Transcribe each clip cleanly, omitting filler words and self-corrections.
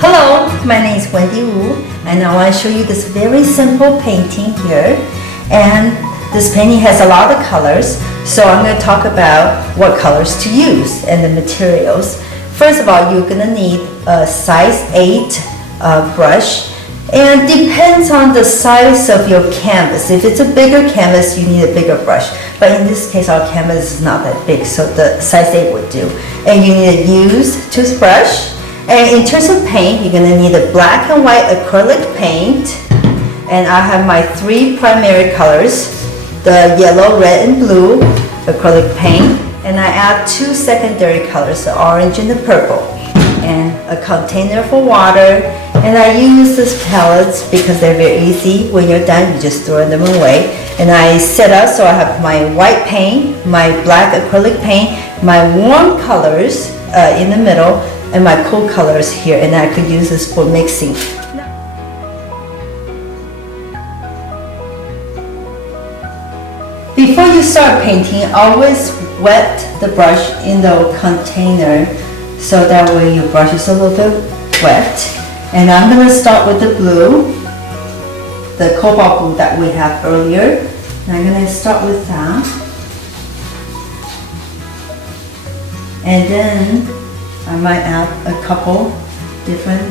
Hello, my name is Wendy Wu, and I want to show you this very simple painting here. And this painting has a lot of colors, so I'm going to talk about what colors to use and the materials. First of all, you're going to need a size 8 brush, and depends on the size of your canvas. If it's a bigger canvas, you need a bigger brush. But in this case, our canvas is not that big, so the size 8 would do. And you need a used toothbrush. And in terms of paint, you're going to need a black and white acrylic paint. And I have my 3 primary colors, the yellow, red, and blue acrylic paint. And I add 2 secondary colors, the orange and the purple. And a container for water. And I use these palettes because they're very easy. When you're done, you just throw them away. And I set up so I have my white paint, my black acrylic paint, my warm colors in the middle, and my cool colors here, and I could use this for mixing. Before you start painting, always wet the brush in the container so that way your brush is a little bit wet. And I'm going to start with the blue, the cobalt blue that we have earlier. And I'm going to start with that. And then I might add a couple different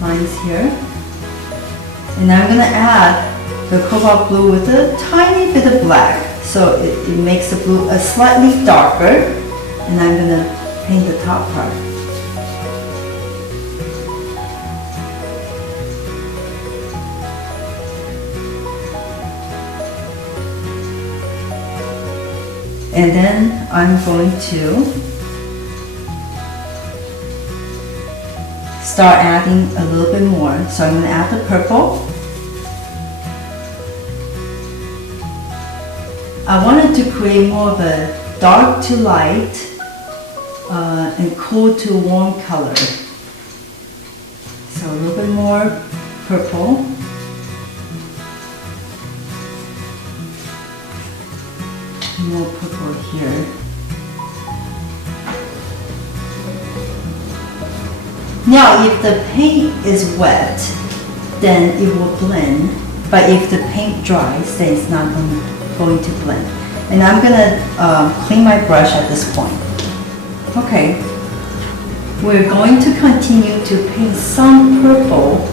lines here. And I'm going to add the cobalt blue with a tiny bit of black. So it makes the blue a slightly darker. And I'm going to paint the top part. And then I'm going to start adding a little bit more. So I'm going to add the purple. I wanted to create more of a dark to light and cool to warm color. So a little bit more purple. More purple here. Now if the paint is wet, then it will blend, but if the paint dries, then it's not going to blend. And I'm going to clean my brush at this point. Okay, we're going to continue to paint some purple.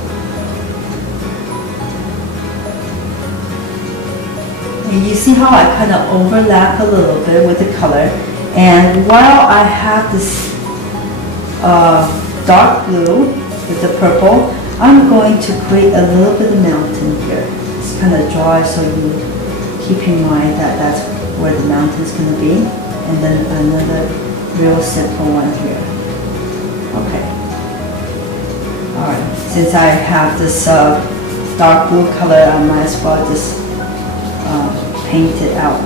You see how I kind of overlap a little bit with the color, and while I have this dark blue with the purple, I'm going to create a little bit of mountain here. It's kind of dry, so you keep in mind that that's where the mountain is going to be, and then another real simple one here. Okay. Alright, since I have this dark blue color, I might as well just paint it out.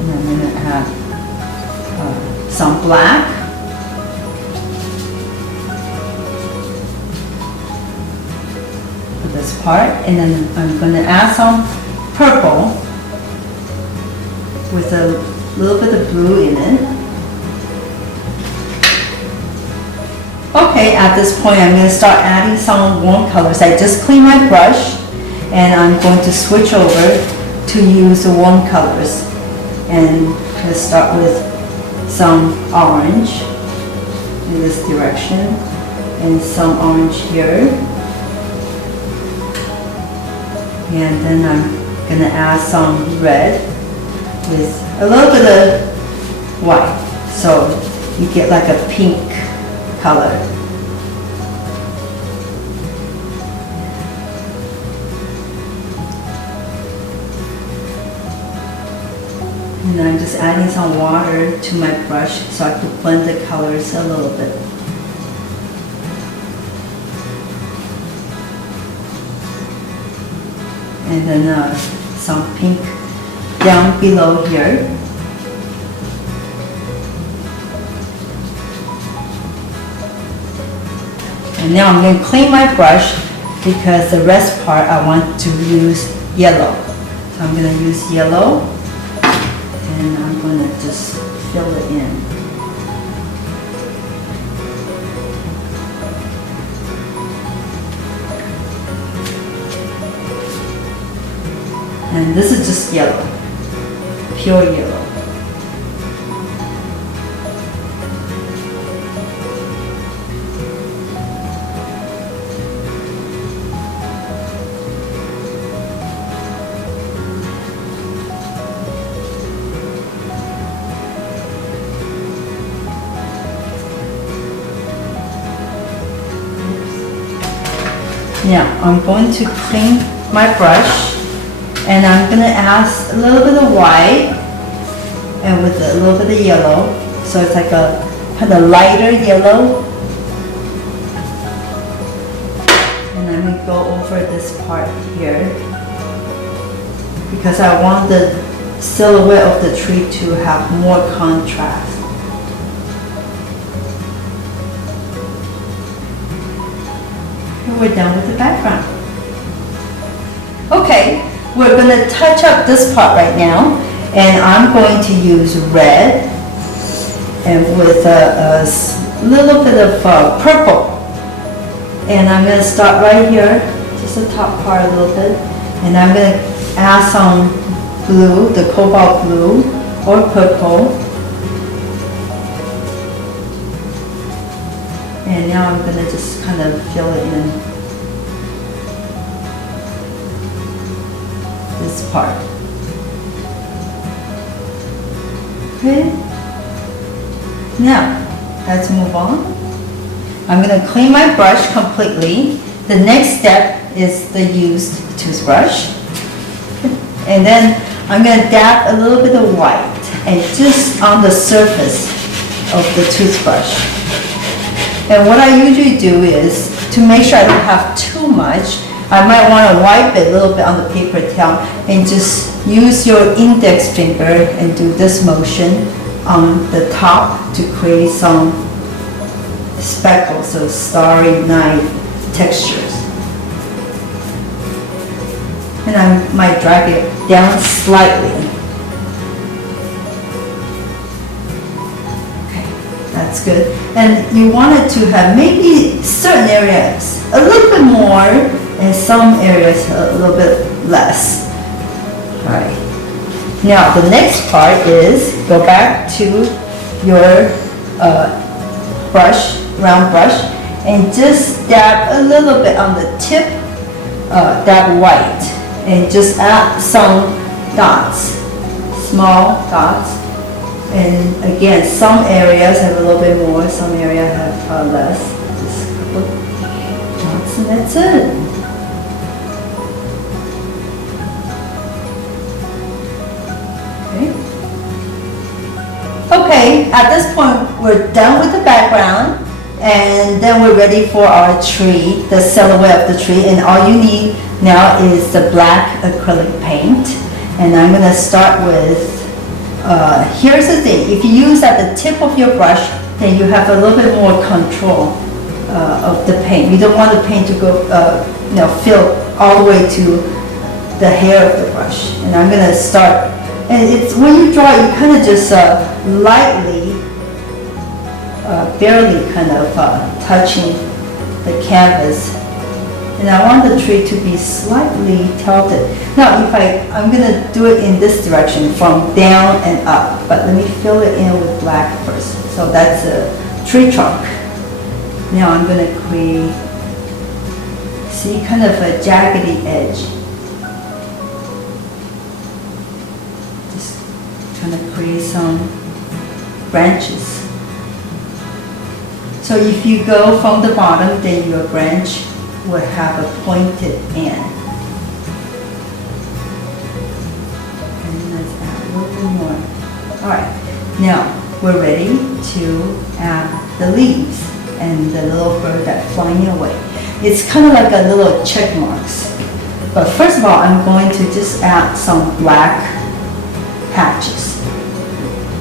And I'm going to add some black. For this part. And then I'm going to add some purple with a little bit of blue in it. Okay, at this point I'm going to start adding some warm colors. I just cleaned my brush and I'm going to switch over to use the warm colors. And let's start with some orange in this direction and some orange here. And then I'm going to add some red with a little bit of white. So you get like a pink color. And I'm just adding some water to my brush so I can blend the colors a little bit. And then some pink down below here. And now I'm going to clean my brush because the rest part I want to use yellow. So I'm going to use yellow, and I'm going to just fill it in. And this is just yellow, pure yellow. Now I'm going to clean my brush. And I'm going to add a little bit of white and with a little bit of yellow. So it's like a kind of lighter yellow. And I'm going to go over this part here because I want the silhouette of the tree to have more contrast. And we're done with the background. Okay. We're going to touch up this part right now, and I'm going to use red and with a little bit of purple. And I'm going to start right here, just the top part a little bit, and I'm going to add some blue, the cobalt blue or purple. And now I'm going to just kind of fill it in. This part. Okay. Now, let's move on. I'm going to clean my brush completely. The next step is the used toothbrush. And then I'm going to dab a little bit of white and just on the surface of the toothbrush. And what I usually do is, to make sure I don't have too much, I might want to wipe it a little bit on the paper towel and just use your index finger and do this motion on the top to create some speckles, so starry night textures. And I might drag it down slightly. Okay, that's good. And you want it to have maybe certain areas a little bit more and some areas a little bit less. All right. Now the next part is go back to your brush, round brush, and just dab a little bit on the tip, that white, and just add some dots, small dots. And again, some areas have a little bit more, some areas have less. Just a couple dots, and that's it. Okay, at this point we're done with the background, and then we're ready for our tree, the silhouette of the tree, and all you need now is the black acrylic paint. And I'm going to start with, here's the thing, if you use at the tip of your brush, then you have a little bit more control of the paint. You don't want the paint to go, fill all the way to the hair of the brush. And I'm going to start. And it's when you draw, you kind of just lightly, barely kind of touching the canvas. And I want the tree to be slightly tilted. Now, I'm going to do it in this direction, from down and up. But let me fill it in with black first. So that's a tree trunk. Now I'm going to create, see, kind of a jaggedy edge. Going to create some branches. So if you go from the bottom, then your branch will have a pointed end. And let's add a little bit more. Alright, now we're ready to add the leaves and the little bird that's flying away. It's kind of like a little check marks. But first of all, I'm going to just add some black patches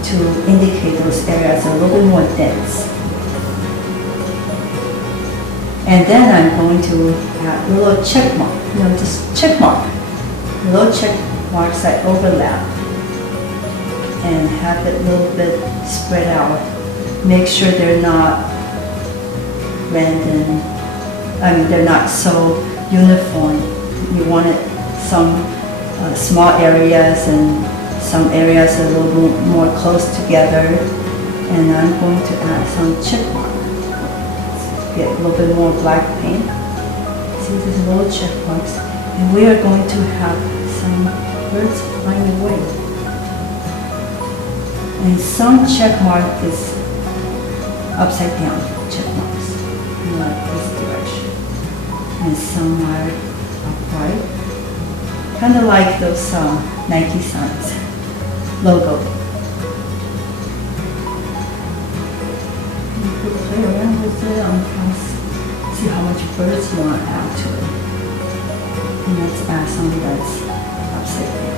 to indicate those areas a little bit more dense. And then I'm going to add a little check mark, just check mark, a little check marks that overlap and have it a little bit spread out. Make sure they're not random, they're not so uniform. You want it some small areas and some areas a little bit more close together. And I'm going to add some check mark. Get a little bit more black paint. See these little check marks. And we are going to have some birds flying away. And some check mark is upside down check marks, like this direction. And some are upright. Kind of like those Nike signs, logo. You could play around with it on class, see how much birds you want to add to it. And let's add some that's upside down.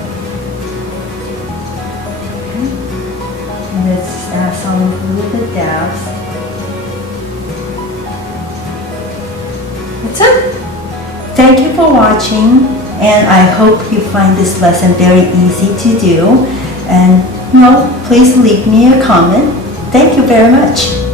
Okay. And let's add some little bit dabs. That's it. Thank you for watching, and I hope you find this lesson very easy to do. And please leave me a comment. Thank you very much.